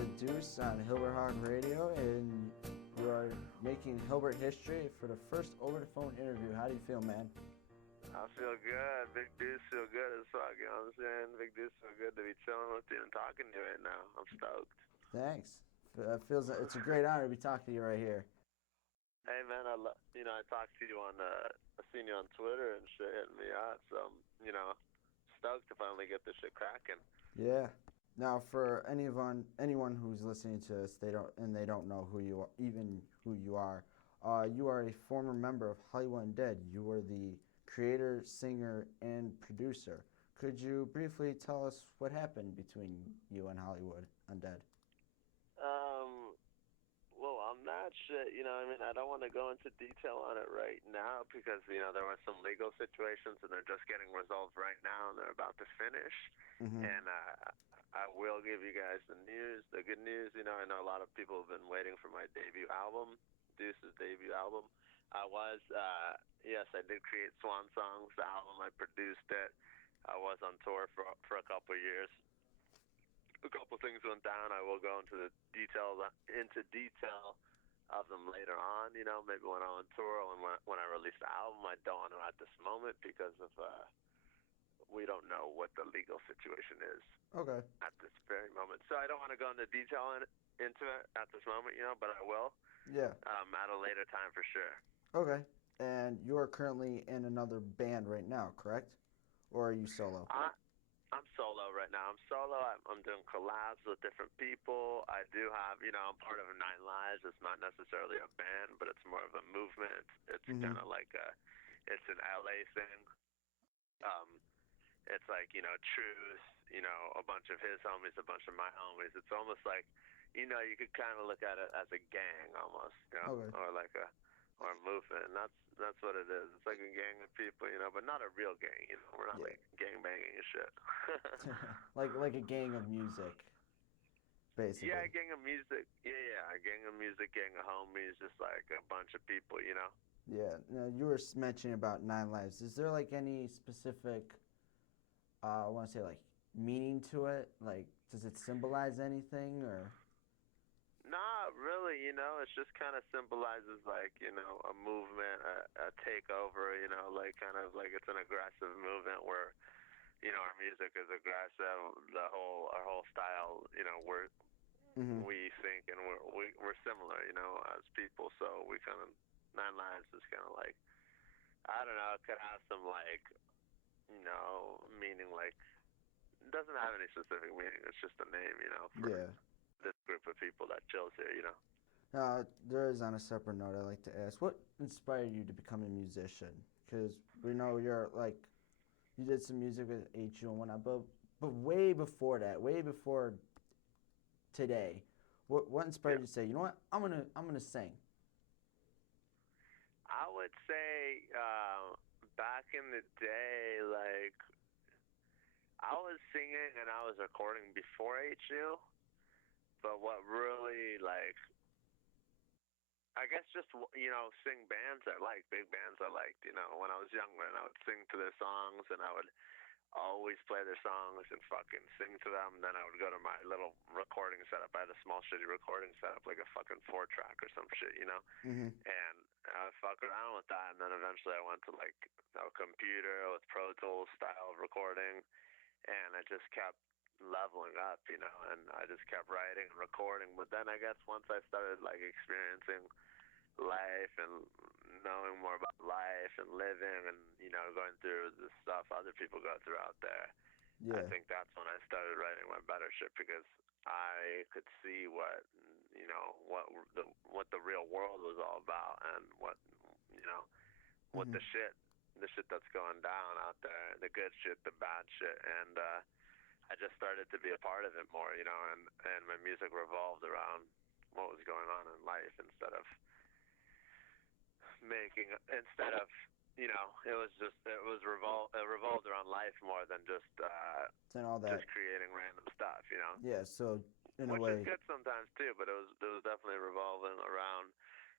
with Deuce on Hilbert Hog Radio, and you are making Hilbert history for the first over-the-phone interview. How do you feel, man? I feel good. Big Deuce feel good as fuck, you know what I'm saying? Big Deuce feel good to be chilling with you and talking to you right now. I'm stoked. Thanks. It's a great honor to be talking to you right here. Hey, man, I talked to you I seen you on Twitter and shit hitting me up, so I'm, stoked to finally get this shit cracking. Yeah. Now, for anyone who's listening to us, they don't know who you are, even who you are. You are a former member of Hollywood Undead. You were the creator, singer, and producer. Could you briefly tell us what happened between you and Hollywood Undead? Well, on that shit, I don't want to go into detail on it right now because, there were some legal situations and they're just getting resolved right now and they're about to finish. Mm-hmm. And I will give you guys the good news. I know a lot of people have been waiting for my debut album, Deuce's debut album. Yes, I did create Swan Songs, the album. I produced it. I was on tour for a couple of years. A couple things went down. I will go into detail of them later on. Maybe when I'm on tour or when I release the album. I don't want to at this moment because of we don't know what the legal situation is. Okay. At this very moment, so I don't want to go into detail into it at this moment. But I will. Yeah. At a later time for sure. Okay. And you are currently in another band right now, correct? Or are you solo? I'm solo right now. I'm solo. I'm doing collabs with different people. I do have, I'm part of Nine Lives. It's not necessarily a band, but it's more of a movement. It's Mm-hmm. kind of like it's an LA thing. It's like, Truth, a bunch of his homies, a bunch of my homies. It's almost like, you could kind of look at it as a gang almost, Okay. or a movement, and that's what it is. It's like a gang of people, but not a real gang. We're not like gang banging and shit. like a gang of music, basically. Yeah, a gang of music. Yeah, a gang of music, gang of homies, just like a bunch of people, Yeah. Now, you were mentioning about Nine Lives. Is there like any specific, I want to say like meaning to it? Like, does it symbolize anything or? Not really, it just kind of symbolizes like, a movement, a takeover, like kind of like it's an aggressive movement where, our music is aggressive, our whole style, Mm-hmm. we think and we're similar, as people, so we kind of, Nine Lives is kind of like, I don't know, it could have some like, meaning like, it doesn't have any specific meaning, it's just a name, for this group of people that chills here, There is on a separate note I'd like to ask, what inspired you to become a musician? Because we know you did some music with HU and whatnot, but way before that, way before today, what inspired you to say, you know what, I'm gonna sing? I would say back in the day, like, I was singing and I was recording before HU, but what really, like, I guess just, sing bands I liked, big bands I liked, when I was younger, and I would sing to their songs, and I would always play their songs and fucking sing to them, and then I would go to my little recording setup. I had a small shitty recording setup, like a fucking 4-track or some shit, Mm-hmm. and I would fuck around with that, and then eventually I went to, like, a computer with Pro Tools style of recording, and I just kept leveling up, and I just kept writing and recording. But then I guess once I started like experiencing life and knowing more about life and living and, going through the stuff other people go through out there, Yeah. I think that's when I started writing my better shit because I could see what the real world was all about and what Mm-hmm. the shit that's going down out there, the good shit, the bad shit, and I just started to be a part of it more, and my music revolved around what was going on in life instead of it revolved around life more than just And all that. just creating random stuff, Yeah. So in a which way. is good sometimes too, but it was definitely revolving around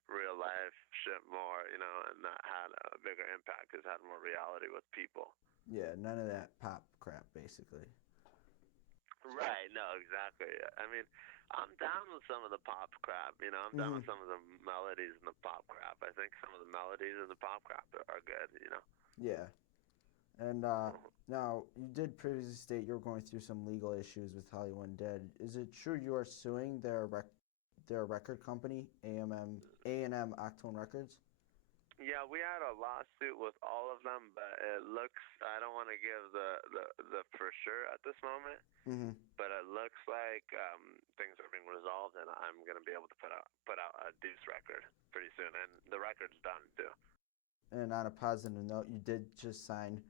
real life shit more, and that had a bigger impact because it had more reality with people. Yeah. None of that pop crap, basically. Right, no, exactly. I mean, I'm down with some of the pop crap. I'm down Hmm. with some of the melodies in the pop crap. I think some of the melodies in the pop crap are good. Yeah. And Mhm. now, you did previously state you were going through some legal issues with Hollywood Dead. Is it true you are suing their record company, A&M Octone Records? Yeah, we had a lawsuit with all of them, but it looks. I don't want to give the for sure at this moment, Mm-hmm. but it looks like things are being resolved, and I'm gonna be able to put out a Deuce record pretty soon, and the record's done too. And on a positive note, you did just sign,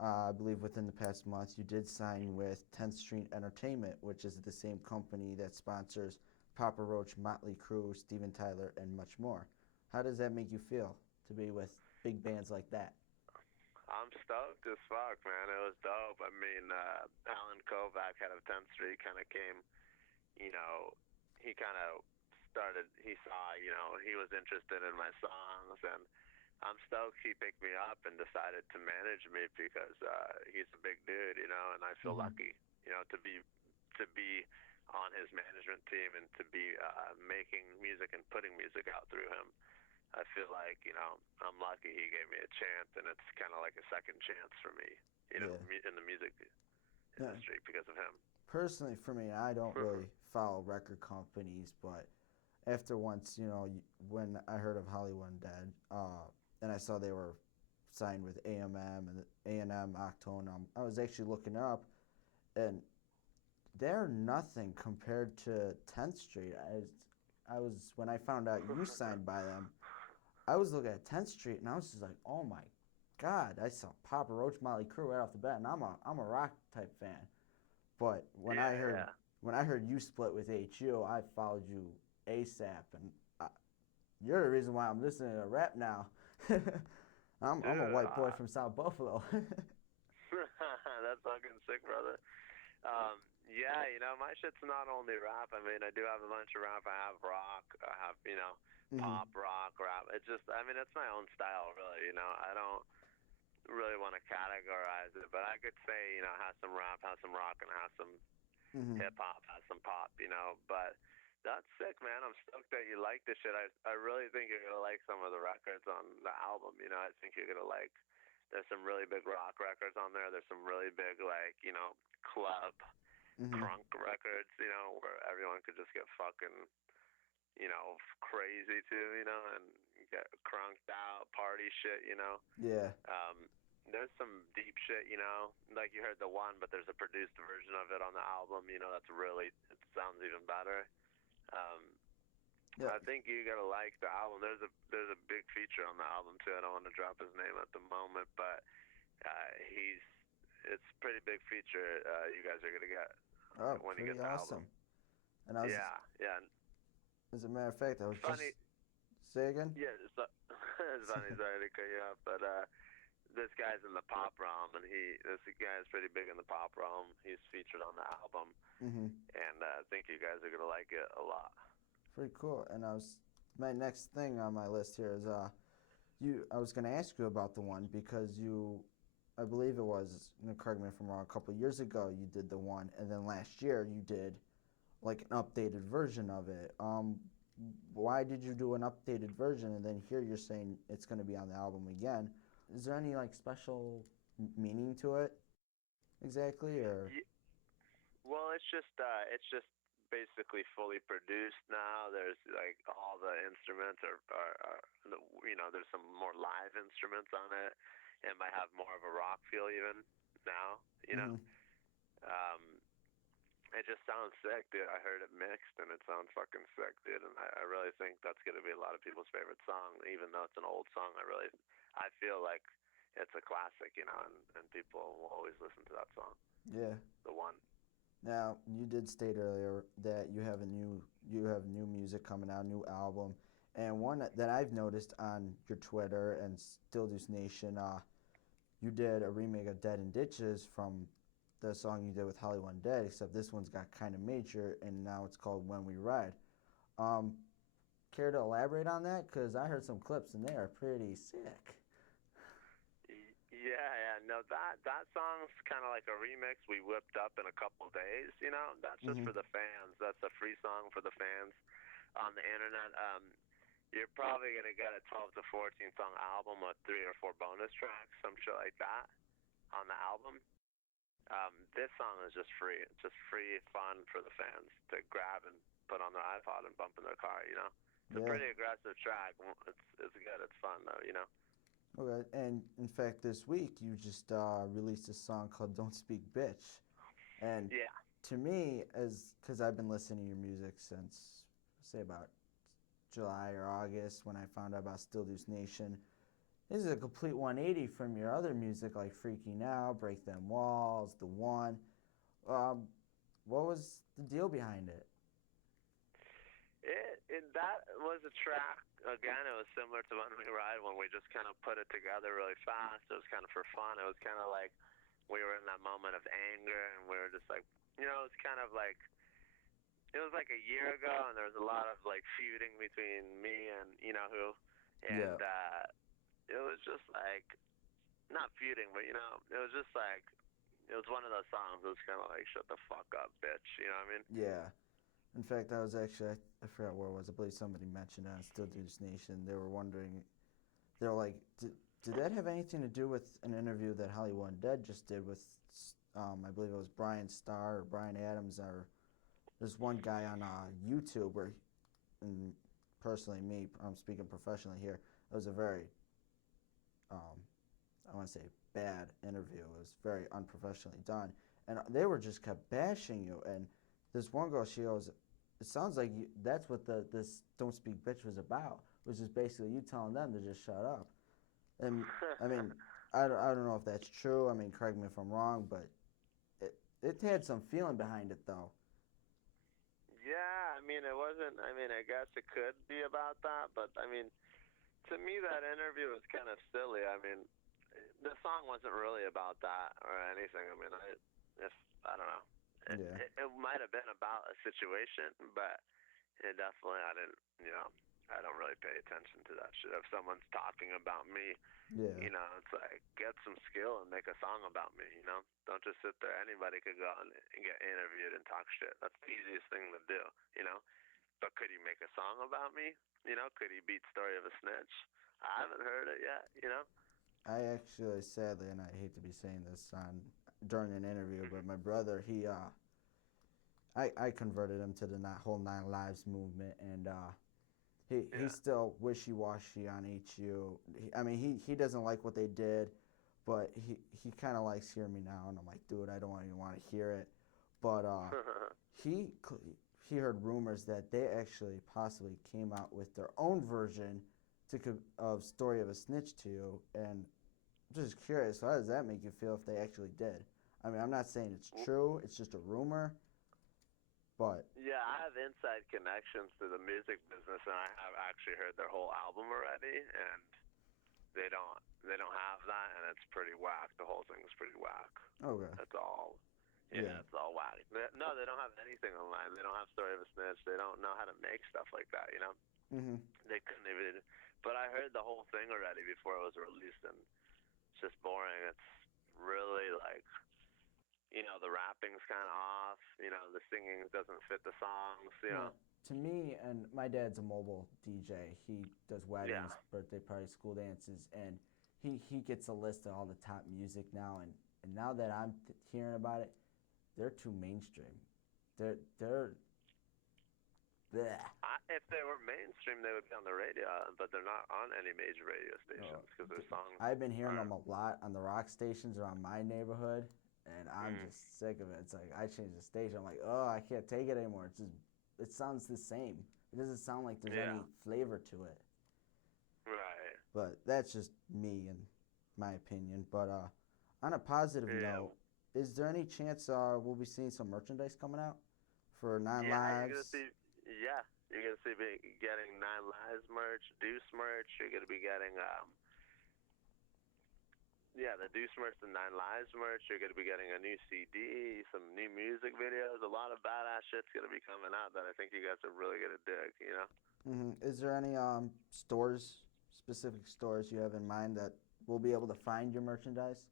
I believe within the past month, you did sign with 10th Street Entertainment, which is the same company that sponsors Papa Roach, Motley Crue, Steven Tyler, and much more. How does that make you feel to be with big bands like that? I'm stoked as fuck, man. It was dope. I mean, Alan Kovac, head of 10th Street, kind of came. You know, he kind of started. He saw. He was interested in my songs, and I'm stoked he picked me up and decided to manage me because he's a big dude. And I feel Mm-hmm. lucky. To be on his management team and to be making music and putting music out through him. I feel like I'm lucky he gave me a chance, and it's kind of like a second chance for me. Yeah. In the music Yeah. industry because of him. Personally, for me, I don't really follow record companies, but after once, when I heard of Hollywood Dead, and I saw they were signed with AMM and A&M Octone, I was actually looking up, and they're nothing compared to 10th Street. I was when I found out you signed by them, I was looking at 10th Street and I was just like, oh my God, I saw Papa Roach, Motley Crue right off the bat, and I'm a rock type fan. But Yeah, yeah. when I heard you split with HU, I followed you ASAP, and I, you're the reason why I'm listening to rap now. I'm a Dude, white boy from South Buffalo. that's fucking sick, brother. Yeah, my shit's not only rap. I mean, I do have a bunch of rap. I have rock. I have, Hmm. pop, rock, rap. It's just, I mean, it's my own style, really. I don't really want to categorize it, but I could say, it has some rap, has some rock, and has some Hmm. hip hop, has some pop. But that's sick, man. I'm stoked that you like this shit. I really think you're gonna like some of the records on the album. I think you're gonna like. There's some really big rock records on there. There's some really big like club Hmm. crunk records. Where everyone could just get fucking crazy and get crunked out, party shit. Yeah. Um, there's some deep shit. Like you heard the one, but there's a produced version of it on the album. That's really it sounds even better. Um, Yeah. I think you gotta like the album. There's a big feature on the album too. I don't want to drop his name at the moment, but he's it's a pretty big feature. You guys are gonna get Oh, when you pretty get the album. awesome. And I was, Yeah, yeah. as a matter of fact, I was just Funny. say again. Yeah, it's funny. Sorry to cut you off, but this guy's in the pop realm, and this guy is pretty big in the pop realm. He's featured on the album, Hmm. and I think you guys are gonna like it a lot. Pretty cool. And my next thing on my list here is I was gonna ask you about the one because I believe it was, correct me if I'm wrong, a couple of years ago you did the one, and then last year you did like an updated version of it. Why did you do an updated version, and then here you're saying it's gonna be on the album again? Is there any like special meaning to it exactly, or? Well, it's just basically fully produced now. There's like all the instruments are there's some more live instruments on it. It might have more of a rock feel even now. Mm-hmm. Um, it just sounds sick, dude. I heard it mixed and it sounds fucking sick, dude. And I really think that's gonna be a lot of people's favorite song, even though it's an old song. I feel like it's a classic, and people will always listen to that song, Yeah. the one. Now you did state earlier that you have new music coming out, new album, and one that I've noticed on your Twitter and Still Deuce Nation, you did a remake of Dead and Ditches from the song you did with Hollywood Dead, except this one's got kind of major, and now it's called When We Ride. Um, Care to elaborate on that? Because I heard some clips and they are pretty sick. Yeah, yeah. No, that song's kind of like a remix we whipped up in a couple days. You know, that's just Mm-hmm. for the fans. That's a free song for the fans on the internet. You're probably gonna get a 12 to 14 song album with 3 or 4 bonus tracks, some shit like that, on the album. This song is just free. It's just free fun for the fans to grab and put on their iPod and bump in their car. You know, it's a Yeah. pretty aggressive track. It's good. It's fun though. You know. Okay. And in fact, this week you just released a song called "Don't Speak Bitch," and Yeah. to me, as because I've been listening to your music since say about July or August when I found out about Still Deuce Nation. This is a complete 180 from your other music like Freaking Out, Break Them Walls, The One. Um, what was the deal behind it? It that was a track. Again, it was similar to When We Ride when we just kind of put it together really fast. It was kind of for fun. It was kind of like we were in that moment of anger and we were just like, it's kind of like it was like a year ago and there was a lot of like feuding between me and you know who, and Yeah. it was just like not feuding, but it was just like it was one of those songs. It was kind of like shut the fuck up, bitch. You know what I mean? Yeah. In fact, I was actually, I forgot where it was. I believe somebody mentioned it on Still Deuce Nation. They were wondering, they were like, did that have anything to do with an interview that Hollywood Dead just did with, I believe it was Brian Starr or Brian Adams, or there's one guy on YouTube where, and personally me, I'm speaking professionally here, it was a very, um, I want to say bad interview. It was very unprofessionally done. And they were just kept bashing you. And this one girl, she goes, it sounds like that's what this Don't Speak Bitch was about, which is basically you telling them to just shut up. And I mean, I don't know if that's true. I mean, correct me if I'm wrong, but it, it had some feeling behind it, though. Yeah, I mean, it wasn't. I mean, I guess it could be about that, but I mean, to me, that interview was kind of silly. I mean, the song wasn't really about that or anything. I mean, if I don't know, Yeah. it might have been about a situation, but it definitely I didn't. I don't really pay attention to that shit. If someone's talking about me, Yeah. it's like get some skill and make a song about me. Don't just sit there. Anybody could go and get interviewed and talk shit. That's the easiest thing to do. You know. But could he make a song about me? Could he beat Story of a Snitch? I haven't heard it yet. I actually, sadly, and I hate to be saying this on during an interview, but my brother, I converted him to the whole Nine Lives movement, and he's Yeah. still wishy washy on HU. I mean, he doesn't like what they did, but he kind of likes hearing me now, and I'm like, dude, I don't even want to hear it. But he he heard rumors that they actually possibly came out with their own version of Story of a Snitch to you, and I'm just curious, how does that make you feel if they actually did? I mean, I'm not saying it's true, it's just a rumor, but Yeah, I have inside connections to the music business, and I have actually heard their whole album already, and they don't have that, and it's pretty whack. The whole thing's pretty whack. okay. That's all. Yeah, Yeah. it's all whack. No, they don't have anything online. They don't have Story of a Snitch. They don't know how to make stuff like that. Mhm. They couldn't even. But I heard the whole thing already before it was released, and it's just boring. It's really like the rapping's kind of off. The singing doesn't fit the songs. Well, to me, and my dad's a mobile DJ. He does Yeah. weddings, birthday parties, school dances, and he gets a list of all the top music now. And now that I'm hearing about it, they're too mainstream. They're bleh. If they were mainstream, they would be on the radio, but they're not on any major radio Oh, stations because their songs I've been hearing them aren't. a lot on the rock stations around my neighborhood, and I'm Mm, just sick of it. It's like I change the station. I'm like, oh, I can't take it anymore. It sounds the same. It doesn't sound like there's yeah. any flavor to it. Right. But that's just me and my opinion. But on a positive Yeah. note, is there any chance we'll be seeing some merchandise coming out for Nine Yeah. You're gonna Lives? see. Yeah. You're gonna see me getting Nine Lives merch, Deuce merch. You're gonna be getting yeah, the Deuce merch, the Nine Lives merch. You're gonna be getting a new CD, some new music videos. A lot of badass shit's gonna be coming out that I think you guys are really gonna dig. Is there any stores, specific stores you have in mind that will be able to find your merchandise?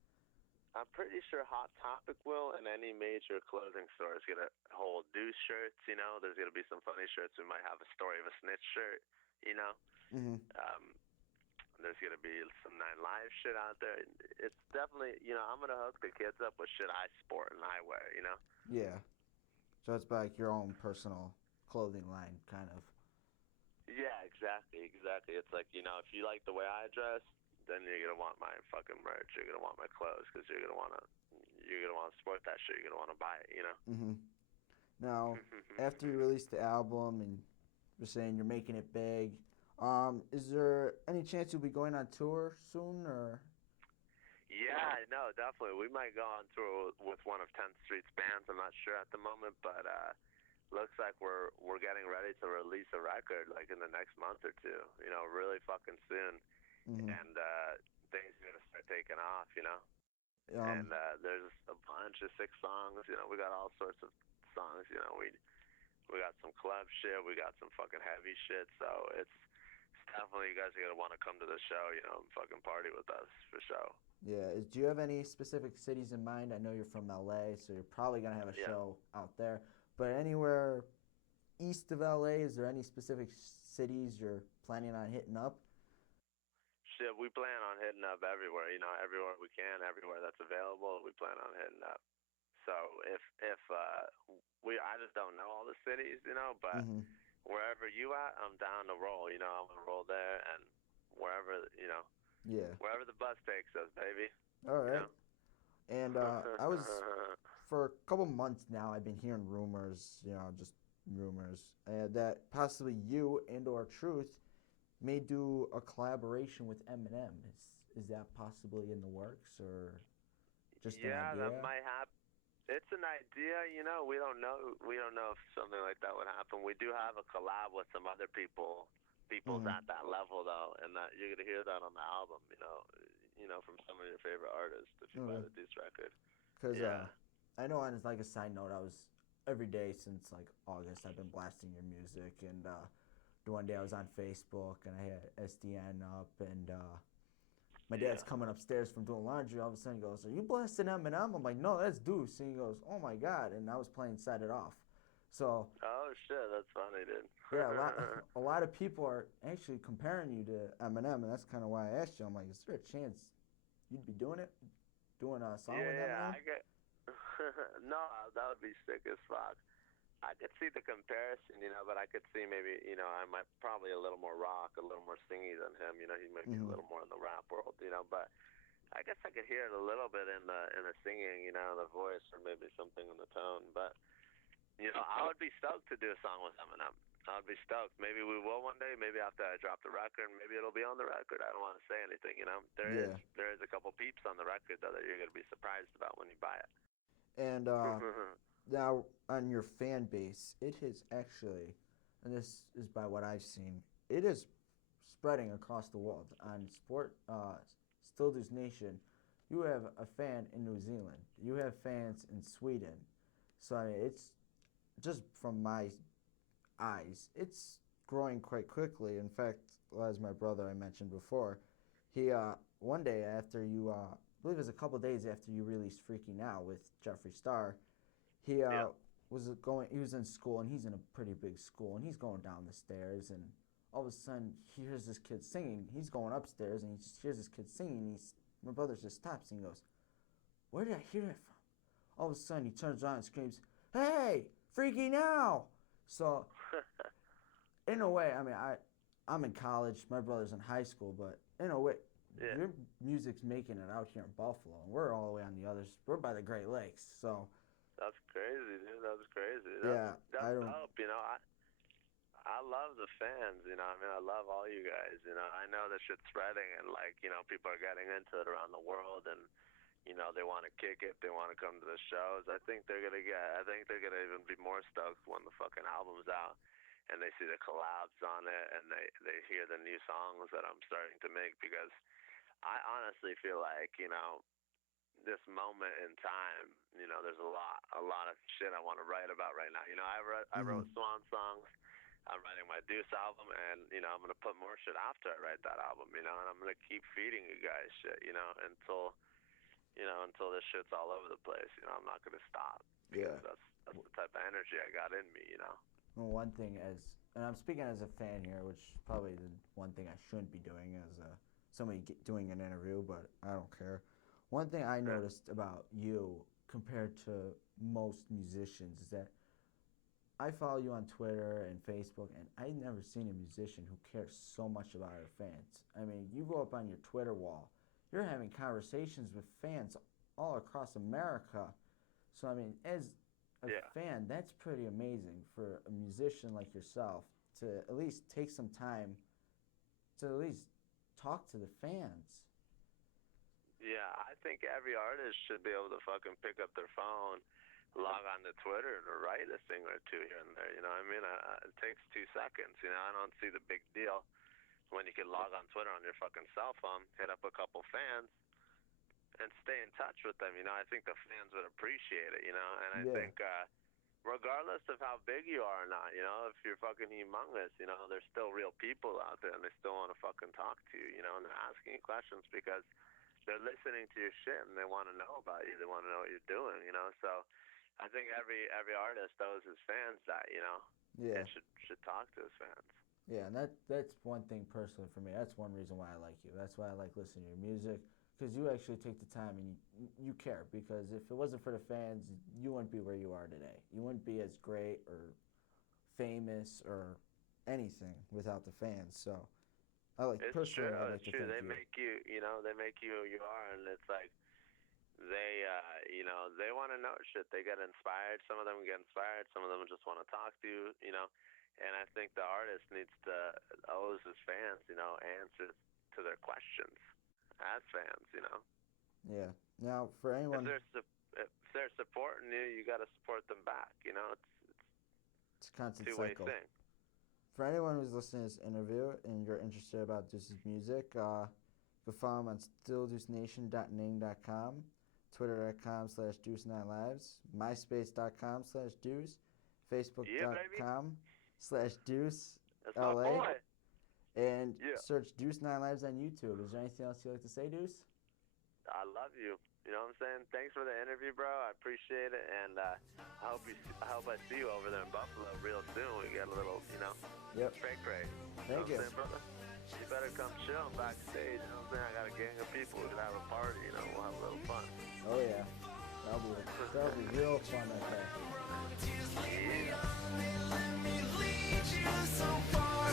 I'm pretty sure Hot Topic will, and any major clothing store is gonna hold Deuce shirts. There's gonna be some funny shirts. We might have a story of a snitch shirt. You know, Mm-hmm. um, there's gonna be some Nine Live shit out there. It's definitely, I'm gonna hook the kids up with shit I sport and I wear. Yeah. So it's like your own personal clothing line, kind of. Yeah, exactly. It's like, if you like the way I dress, then you're gonna want my fucking merch. You're gonna want my clothes because you're gonna wanna sport that shit. You're gonna wanna buy it. Mm-hmm. Now, after you release the album and you're saying you're making it big, is there any chance you'll be going on tour soon, or? Yeah, no, definitely. We might go on tour with one of 10th Street's bands. I'm not sure at the moment, but looks like we're getting ready to release a record like in the next month or two. Really fucking soon, Mm-hmm. and things are gonna start taking off. Um, And there's a bunch of 6 songs. We got all sorts of songs. We got some club shit. We got some fucking heavy shit. So it's definitely, you guys are gonna want to come to the show. And fucking party with us for sure. yeah. Do you have any specific cities in mind? I know you're from LA, so you're probably gonna have a Yeah. show out there. But anywhere east of LA, is there any specific cities you're planning on hitting up? Shit, we plan on hitting up everywhere. Everywhere we can, everywhere that's available, we plan on hitting up. So if I just don't know all the cities. But Mm-hmm. wherever you at, I'm down to roll. I'm gonna roll there, and wherever Yeah. wherever the bus takes us, baby. All You right. know. And I was for a couple months now. I've been hearing rumors, just rumors, that possibly you and/or Truth may do a collaboration with Eminem. Is that possibly in the works, or just an Yeah, that idea? might happen. It's an idea. We don't know. We don't know if something like that would happen. We do have a collab with some other people's Mm-hmm. at that level though, and that you're gonna hear that on the album. From some of your favorite artists if you buy Okay. the Deuce record. Because Yeah. I know on like a side note, I was every day since like August. I've been blasting your music, and the one day I was on Facebook and I had SDN up, and my dad's Yeah. coming upstairs from doing laundry. All of a sudden, he goes, "Are you blasting Eminem?" I'm like, "No, that's Deuce." And he goes, "Oh my god!" And I was playing "Set It Off." So Oh shit, that's funny, dude. yeah, a lot of people are actually comparing you to Eminem, and that's kind of why I asked you. I'm like, is there a chance you'd be doing it, doing a song with Yeah, Eminem? I get. No, that would be sick as fuck. I could see the comparison, but I could see maybe, I might probably a little more rock, a little more singy than him. He might be a Mm-hmm. little more in the rap world. But I guess I could hear it a little bit in the singing, the voice, or maybe something in the tone. But I would be stoked to do a song with Eminem. I would be stoked. Maybe we will one day. Maybe after I drop the record, maybe it'll be on the record. I don't want to say anything. Yeah, There is a couple peeps on the record though that you're gonna be surprised about when you buy it. and now on your fan base, it has actually, and this is by what I've seen, it is spreading across the world. On Still Deuce Nation, you have a fan in New Zealand. You have fans in Sweden. So I mean, it's just from my eyes, it's growing quite quickly. In fact, as my brother I mentioned before, he one day after you, I believe it was a couple days after you released "Freaking Out" with Jeffree Star, he Yeah. was going. He was in school, and he's in a pretty big school, and he's going down the stairs, and all of a sudden he hears this kid singing. He's going upstairs, and he just hears this kid singing. My brother just stops and he goes, "Where did I hear that from?" All of a sudden he turns around and screams, "Hey, Freaking Out!" So in a way, I mean, I'm in college. My brother's in high school, but in a way, Yeah. your music's making it out here in Buffalo, and we're all the way on the others. We're by the Great Lakes, so That's crazy, dude. That's crazy. yeah, That's I don't. dope. I love the fans. I mean, I love all you guys. I know this shit's spreading, and people are getting into it around the world, and they want to kick it. They want to come to the shows. I think they're gonna get. I think they're gonna even be more stoked when the fucking album's out, and they see the collabs on it, and they hear the new songs that I'm starting to make because I honestly feel like this moment in time, there's a lot of shit I want to write about right now. I wrote Mm-hmm. Swan songs. I'm writing my Deuce album, and I'm gonna put more shit after I write that album, and I'm gonna keep feeding you guys shit, until this shit's all over the place. I'm not gonna stop because Yeah. that's the type of energy I got in me. Well, one thing and I'm speaking as a fan here, which is probably the one thing I shouldn't be doing as somebody doing an interview, but I don't care. One thing I Yeah. noticed about you compared to most musicians is that I follow you on Twitter and Facebook, and I've never seen a musician who cares so much about her fans. I mean, you go up on your Twitter wall, you're having conversations with fans all across America. So, I mean, as a Yeah. fan, that's pretty amazing for a musician like yourself to at least take some time to at least talk to the fans. Yeah, I think every artist should be able to fucking pick up their phone, log on to Twitter, and write a thing or two here and there. You know what I mean? It takes 2 seconds. I don't see the big deal when you can log on Twitter on your fucking cell phone, hit up a couple fans, and stay in touch with them. I think the fans would appreciate it. And I Yeah, think regardless of how big you are or not, if you're fucking humongous, there's still real people out there, and they still want to fucking talk to you, and they're asking you questions because they're listening to your shit and they want to know about you. They want to know what you're doing. So I think every artist owes his fans that, yeah, and should talk to his fans. yeah, and that's one thing personally for me. That's one reason why I like you. That's why I like listening to your music because you actually take the time and you care. Because if it wasn't for the fans, you wouldn't be where you are today. You wouldn't be as great or famous or anything without the fans. So It's personally, true. I like It's to true. thank They you. make you, they make you who you are, and it's like they want to know shit. They get inspired. Some of them get inspired. Some of them just want to talk to you. And I think the artist needs to owes his fans, answers to their questions as fans. Yeah. Now, for If anyone, they're supporting you, you got to support them back. it's a It's a constant two-way cycle. thing. For anyone who's listening to this interview and you're interested about Deuce's music, you can follow him on stilldeucenation.ning.com, twitter.com/Deuce9Lives, myspace.com/Deuce, Yeah, baby. facebook.com/Deuce That's my LA, boy. and Yeah. search Deuce9Lives on YouTube. Is there anything else you'd like to say, Deuce? I love you. You know what I'm saying? Thanks for the interview, bro. I appreciate it, and I hope I see you over there in Buffalo real soon. We get a little, Yep. cray. Thank you. What I'm saying, brother? You better come chill backstage. You know what I'm saying? I got a gang of people. We can have a party. We'll have a little fun. Oh yeah. That'll be real fun, I think. Yeah. Let me lead you so far.